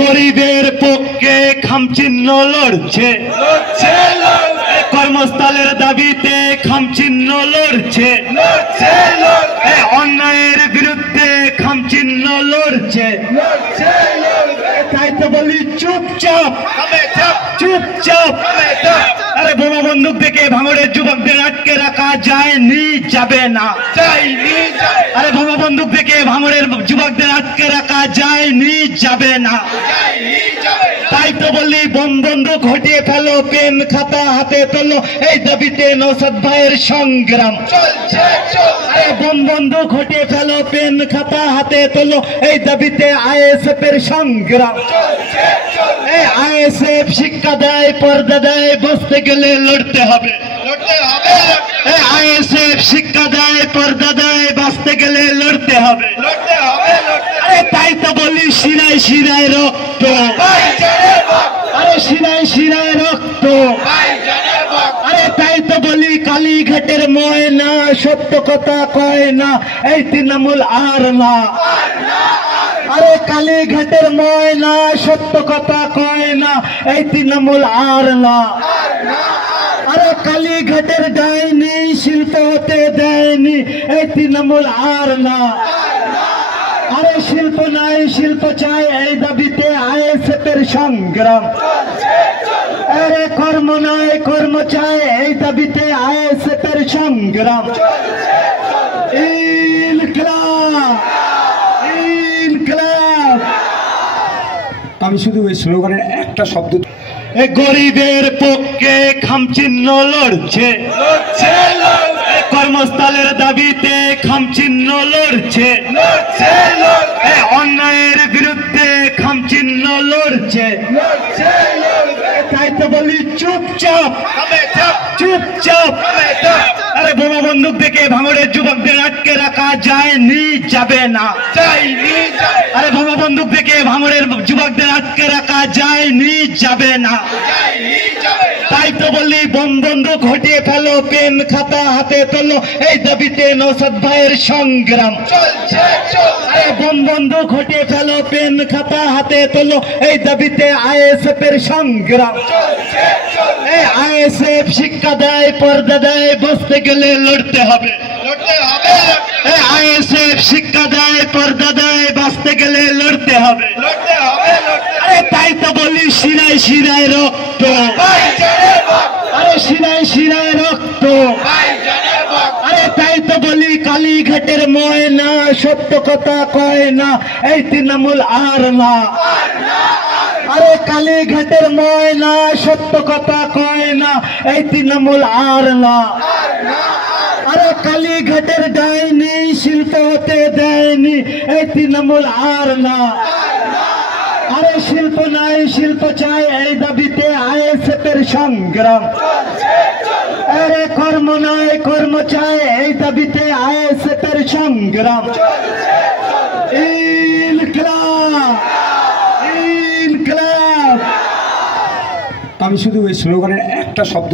গরিবের পক্ষে খামচিহ্ন লড়ছে, কর্মস্থলের দাবিতে খামচিহ্ন লড়ছে, অন্যায়ের বিরুদ্ধে খামচিহ্ন লড়ছে। তাই তো বলি চুপচাপ চুপচাপ। আরে বোমা বন্দুক দেখে ভাঙড়ের যুবকদের আটকে রাখা যায়নি, যাবে না। আরে বোমা বন্দুক দেখে ভাঙড়ের যুবকদের আটকে রাখা যায়নি, যাবে না। তাই তো বলি বোম বন্দুক হটিয়ে ফেলো, পেন খাতা হাতে তোলো, এই দাবিতে নওশাদ ভাইয়ের সংগ্রাম চলছে। বোম বন্দুক হটিয়ে ফেলো, পেন খাতা হাতে তোলো, এই দাবিতে আইএসএফ এর সংগ্রাম চলছে। আইএসএফ শিক্ষা দেয়, পর্দা দেয়, বসতে গেলে লড়তে হবে। আইএসএফ শিক্ষা দেয়, পর্দা দেয়, বাঁচতে গেলে লড়তে হবে। তাই তো বলি শিরায় শিরায় রক্ত, আরে শিরায় শিরায় রক্ত। আরে তাই তো বলি কালীঘাটের ময়না সত্য কথা কয় না, এই তৃণমূল আর না। আরে কালীঘাটের ময়না সত্য কথা কয় না, এই তৃণমূল আর না। আরে কালীঘাটের ডাইনি শিল্প হতে দেয়নি, এই তৃণমূল আর না। আরে শিল্প নাই শিল্প চাই, এই দাবিতে আইএসএফ এর সংগ্রাম। আরে কর্ম নয় কর্ম চাই, এই দাবিতে আইএসএফ এর সংগ্রাম। ইনকিলাব ইনকিলাব। আমি শুধু ওই স্লোগানের একটা শব্দ, গরিবের পক্ষে খামচিহ্ন লড়ছে, কর্মস্থলের দাবিতে খামচিহ্ন লড়ছে, অন্যায়ের বিরুদ্ধে খামচিহ্ন লড়ছে। তাই তো বলি চুপচাপ চুপচাপ। আরে বোমা বন্দুক দেখে ভাঙড়ের যুবকদের আটকে রাখা যায়নি, যাবে না। আরে বোমা বন্দুক দেখে ভাঙড়ের যুবকদের আটকে রাখা যায়নি, যাবে না। তাই তো বলি বোম বন্দুক হটিয়ে ফেলো, পেন খাতা হাতে তোলো, এই দাবিতে নওশাদ ভাইয়ের সংগ্রাম চলছে। বোম বন্দুক হটিয়ে ফেলো, পেন খাতা হাতে তোলো, এই দাবিতে আইএসএফ এর সংগ্রাম চলছে। আইএসএফ শিক্ষা দেয়, পর্দা দেয়, বসতে গেলে লড়তে হবে। আইএসএফ শিক্ষা দেয়, পর্দা দেয়, বাঁচতে গেলে লড়তে হবে। তাই তো বলি শিরায় শিরায় রক্ত, আরে শিরায় শিরায় রক্ত। আরে তাই তো বলি কালীঘাটের ময়না সত্য কথা কয় না, এই তৃণমূল আর না। আরে কালীঘাটের ময়না সত্য কথা কয় না, এই তৃণমূল আর না। আরে কালীঘাটের ডাইনি শিল্প হতে দেয়নি, এই তৃণমূল আর না। আরে শিল্প নাই শিল্প চাই, এই দাবিতে আইএসএফ এর সংগ্রাম। আরে কর্ম নয় কর্ম চাই, এই দাবিতে আইএসএফ এর সংগ্রাম। ইনকিলাব ইনকিলাব। আমি শুধু ওই স্লোগানের একটা শব্দ